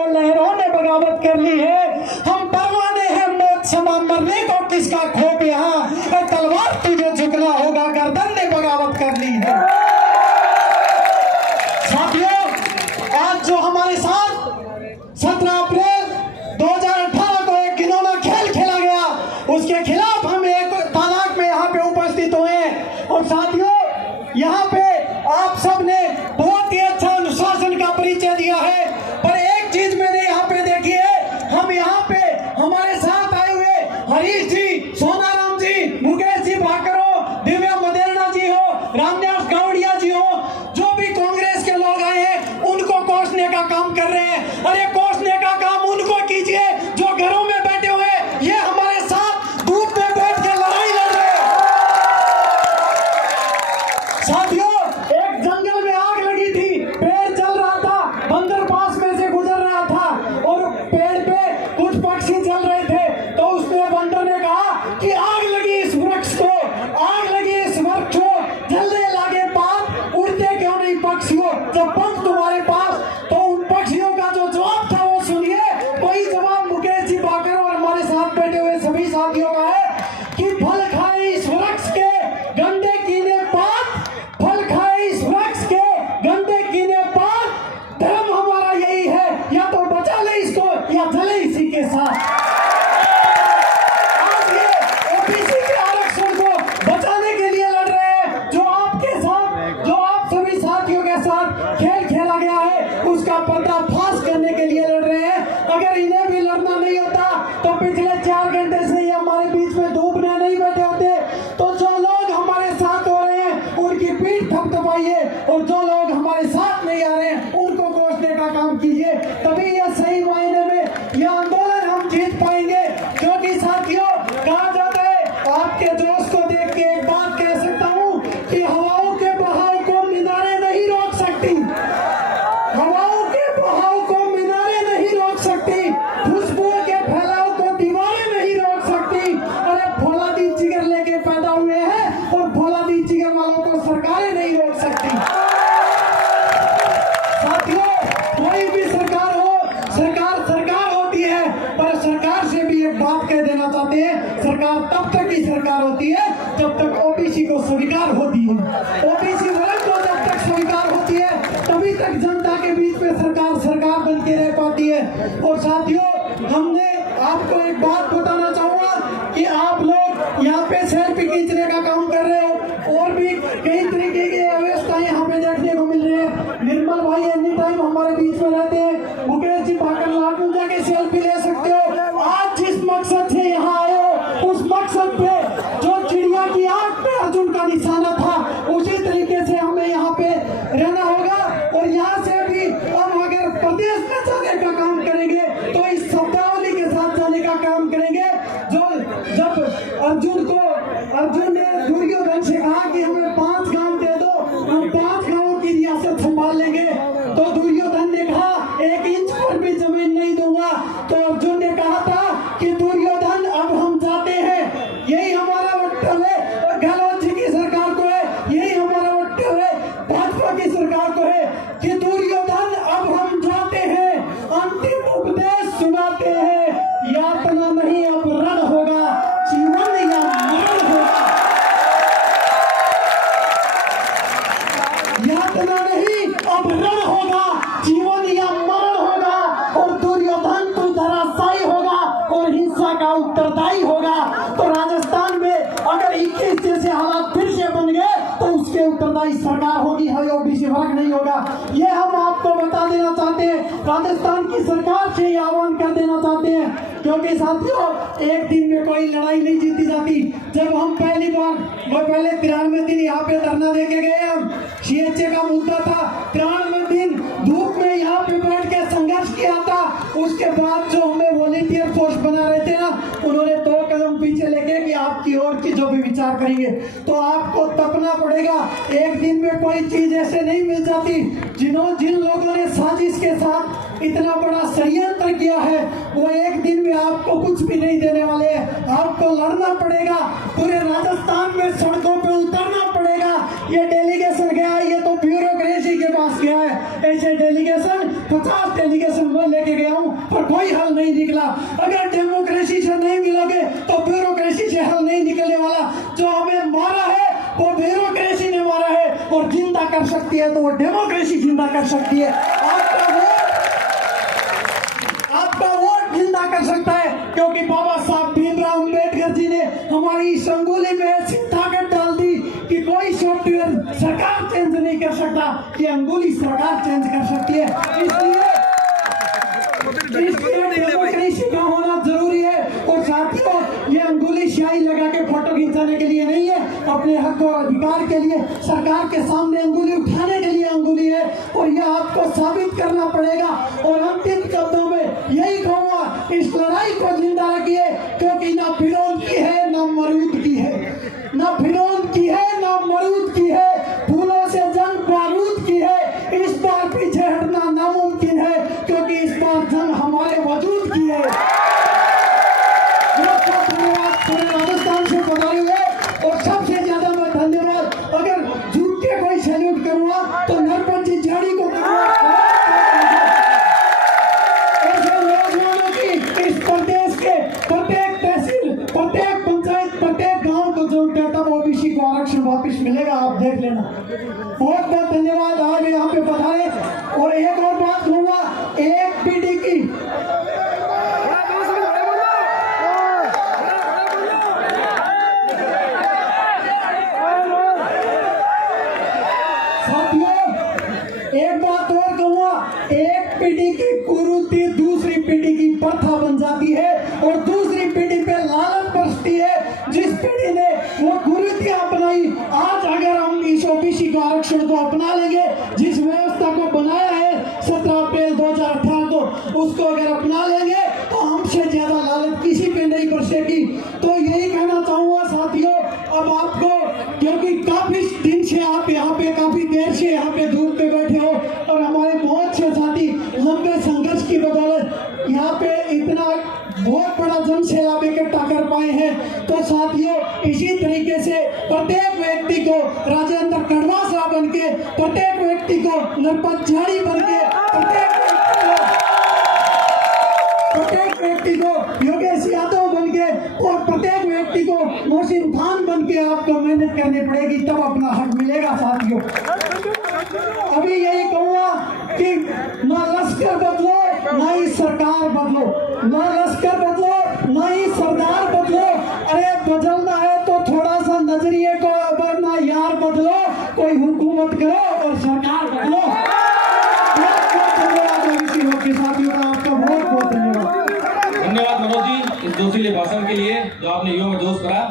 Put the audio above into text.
को लहरों ने बगावत कर ली है। हम परवाने हैं मौत समा मरने को किसका खौफ यहाँ, तलवार तुझे झुकना होगा गर्दन ने बगावत कर ली है। साथियों, आज जो हमारे साथ 17 अप्रैल 2018 को एक घिनौना खेल खेला गया, उसके खिलाफ हम एक तादाद में यहाँ पे उपस्थित हुए हैं। और साथियों, यहाँ पे आप सब ने बहुत ही अच्छा अनुशासन का परिचय दिया है, पर एक चीज मैंने यहाँ पे देखी है, हम यहाँ पे हमारे साथ आए हुए हरीश जी, सोनाराम जी, मुकेश जी भाकर हो, दिव्या मदेरणा जी हो, रामदास गौड़िया जी हो, जो भी कांग्रेस के लोग आए हैं उनको कोसने का काम कर रहे हैं। अरे कोसने का काम उनको कीजिए जो घरों में बैठे हुए ये हमारे साथ धूप में बैठ के लड़ाई लड़ रहे हैं। साथियों, एक जंगल में आग लगी थी, पेड़ जल रहा था, बंदर पास में से गुजर रहा था और पेड़ पे कुछ पक्षी चल रहे थे। तो उसने बंदर ने कहा कि आग लगी इस वृक्ष को, आग लगी इस वृक्ष को, जलने लगे पात, उड़ते क्यों नहीं पक्षियों, जब पंख तुम्हारे पास। तो उन पक्षियों का जो जवाब था वो सुनिए, वही जवाब मुकेश जी बाकर और हमारे साथ बैठे हुए सभी साथियों का है कि फल खाए इस वृक्ष के गंदे कीने पात, फल खाए इस वृक्ष के गंदे कीने पात, धर्म हमारा यही है, या तो बचा ले इसको या जले इसी के साथ। आज ये ओबीसी के आरक्षण को बचाने के लिए लड़ रहे हैं, जो आपके साथ, जो आप सभी साथियों के साथ खेल खेला गया है उसका पर्दाफाश करने के लिए लड़ रहे हैं। अगर इन्हें भी लड़ना नहीं होता तो पिछले 4 घंटे से ये हमारे बीच में धूप में नहीं बैठे होते। तो जो लोग हमारे साथ हो रहे हैं उनकी पीठ थपथपाइए और जो लोग हमारे साथ नहीं आ रहे हैं उनको कोसने का काम कीजिए, तभी ये सही मायने में ये आंदोलन हम जीत पाएंगे। क्योंकि साथियों, कहा जाता है, आपके जोश को देख के एक बात कह सकता हूँ कि हवाओं के बहाव को मीनारें नहीं रोक सकती, हवाओं के बहाव को मीनारें नहीं रोक सकती, खुशबू के फैलाव को दीवारें नहीं रोक सकती। अरे फौलादी जिगर लेके पैदा हुए हैं और फौलादी जिगर वालों को सरकारें नहीं रोक सकती। साथियों, कोई भी सरकार हो, सरकार सरकार होती है, पर सरकार से भी एक बात कह देना चाहते हैं, सरकार तब तक ही सरकार होती है जब तक ओबीसी को स्वीकार होती है। ओबीसी वर्ग को जब तक स्वीकार होती है तभी तक जनता के बीच में सरकार सरकार बन के रह पाती है। और साथियों, हमने आपको एक बात बताना चाहूंगा कि आप लोग यहाँ पे सेल्फी खींचने का काम कर रहे हो और भी कई तरीके की व्यवस्थाएं हमें देखने को मिल रही है। निर्मल भाई एनी टाइम हमारे बीच में रहते हैं, मुकेश जी भाकर लाडू जाके सेल्फी ले सकते हो। आज जिस मकसद से यहाँ आए हो उस मकसद पे जो चिड़िया की आंख पे अर्जुन का निशाना था उसी तरीके से हमें यहाँ पे रहना होगा। और यहाँ से भी हम अगर प्रदेश में जाने का काम करेंगे तो इस शब्दावली के साथ जाने का काम करेंगे। जो जब अर्जुन ने दुर्योधन से कहा कि हमें 5 गांव दे दो, हम 5 गांवों की रियासत संभाल लेंगे, तो दुर्योधन ने कहा 1 इंच पर भी जमीन नहीं दूंगा। तो अर्जुन ने कहा था कि दुर्योधन अब हम जाते हैं, यही हमारा वक्तव्य है, गहलोत जी की सरकार को है, यही हमारा वक्तव्य है, भाजपा की सरकार को है कि दुर्योधन अब हम जाते हैं, अंतिम उपदेश सुनाते हैं, यातना नहीं अब रण होगा, जीवन या मरण होगा। यातना नहीं अब रण होगा, जीवन या मरण होगा, और दुर्योधन तो धराशायी होगा और हिंसा का उत्तरदायी होगा। तो राजस्थान में अगर 21 जैसे हालात फिर से बन गए तो उसके उत्तरदायी सरकार होगी, है ओबीसी वर्ग नहीं होगा। ये हम आपको बता देना चाहते हैं, राजस्थान की सरकार से आह्वान कर देना चाहते हैं। क्योंकि साथियों, एक दिन में कोई लड़ाई नहीं जीती जाती। जब हम पहली बार, वो पहले 93 दिन यहाँ पे धरना देके गए, हम सीएचए का मुद्दा था, 93 दिन धूप में यहाँ पे बैठ के संघर्ष किया था। उसके बाद जो हमें वॉलंटियर फोर्स बना रहे थे ना, उन्होंने 2 कदम पीछे लेके कि आपकी ओर की जो भी विचार करेंगे तो आपको तपना पड़ेगा। एक दिन में कोई चीज ऐसे नहीं मिल जाती। जिन लोगों ने साजिश के साथ इतना बड़ा षड्यंत्र किया है वो एक दिन में आपको कुछ भी नहीं देने वाले हैं। आपको लड़ना पड़ेगा, पूरे राजस्थान में सड़कों पे उतरना पड़ेगा। ये डेलीगेशन गया, ये तो ब्यूरोक्रेसी के पास गया है। ऐसे डेलीगेशन 50 डेलीगेशन मैं लेके गया हूँ। पर कोई हल नहीं निकला। अगर डेमोक्रेसी से नहीं मिलोगे तो ब्यूरोक्रेसी से हल नहीं निकलने वाला। जो हमें मारा है वो ब्यूरोक्रेसी ने मारा है, और जिंदा कर सकती है तो वो डेमोक्रेसी जिंदा कर सकती है। आपका वोट जिंदा कर सकता है, क्योंकि बाबा साहब भीमराव अम्बेडकर जी ने हमारी इस अंगुली में ऐसी ताकत डाल दी कि कोई सॉफ्टवेयर सरकार चेंज नहीं कर सकता, ये अंगुली सरकार चेंज कर सकती है। इसलिए डेमोक्रेसी का होना जरूरी है। और साथियों, ये अंगुली स्याही लगा के फोटो खिंचाने के लिए नहीं है, अपने हक और अधिकार के लिए, सरकार के सामने अंगुली उठाने के लिए अंगुली है, और यह आपको साबित करना पड़ेगा। और अंतिम शब्दों में यही कहूँगा, इस लड़ाई को जिंदा रखिए, क्योंकि ना फिरौन की है ना मरूद की है, ना फिरौन की है ना मरूद की है, फूलों से जंग बारूद की है। इस बार पीछे हटना नामुमकिन है, क्योंकि इस बार जंग हमारे वजूद की है। धन्यवाद पूरे राजस्थान से बधाई हुए। और सबसे ज्यादा मैं धन्यवाद, अगर झूठ के कोई सैल्यूट करूंगा तो नरपंची झाड़ी को करूंगा। ऐसे नौजवानों की इस प्रदेश के प्रत्येक तहसील, प्रत्येक पंचायत, प्रत्येक गांव को जो तब ओबीसी को आरक्षण वापिस मिलेगा, आप देख लेना। बहुत बहुत धन्यवाद आज यहाँ पे पधारे। और एक और बात कहूंगा, एक पीढ़ी की एक बात और कहूँगा, एक पीढ़ी की कुरीति दूसरी पीढ़ी की प्रथा बन जाती है, और दूसरी पीढ़ी पे लालच बरसती है। जिस पीढ़ी ने वो कुरीतियां अपनाई, आज अगर हम इस ओबीसी को आरक्षण को अपना लेंगे, जिस व्यवस्था को बनाया है 17 अप्रैल 2018 को, उसको अगर अपना लेंगे तो हमसे ज्यादा लालच किसी पे नहीं बरसेगी। तो यही कहना चाहूंगा साथियों, अब आपको, क्योंकि काफी दिन से आप यहाँ पे, काफी देर से यहाँ पे धूप पे बैठे हो, और हमारे बहुत से साथी लंबे संघर्ष की बदौलत यहाँ पे इतना बहुत बड़ा जन सैलाब इकट्ठा कर पाए हैं। तो साथियों, इसी तरीके से प्रत्येक व्यक्ति को राजेंद्र कड़वासा बन के, प्रत्येक व्यक्ति को नरपत झाड़ी बन के, प्रत्येक व्यक्ति को योगेश यादव बन के, और प्रत्येक व्यक्ति को मोहसिन खान बन के आपको मेहनत करनी पड़ेगी, तब अपना हक मिलेगा। साथियों, अभी यही कहूँगा कि ना लश्कर बदलो ना ही सरकार बदलो, ना लश्कर बदलो ना ही सरदार बदलो। अरे बदलना है तो थोड़ा सा नजरिए को अपना यार बदलो, कोई हुकूमत करो और सरकार बदलो। साथियों का आपका बहुत बहुत धन्यवाद। धन्यवाद मनोज जी इस जोशीले भाषण के लिए, जो आपने युवा में जोश करा।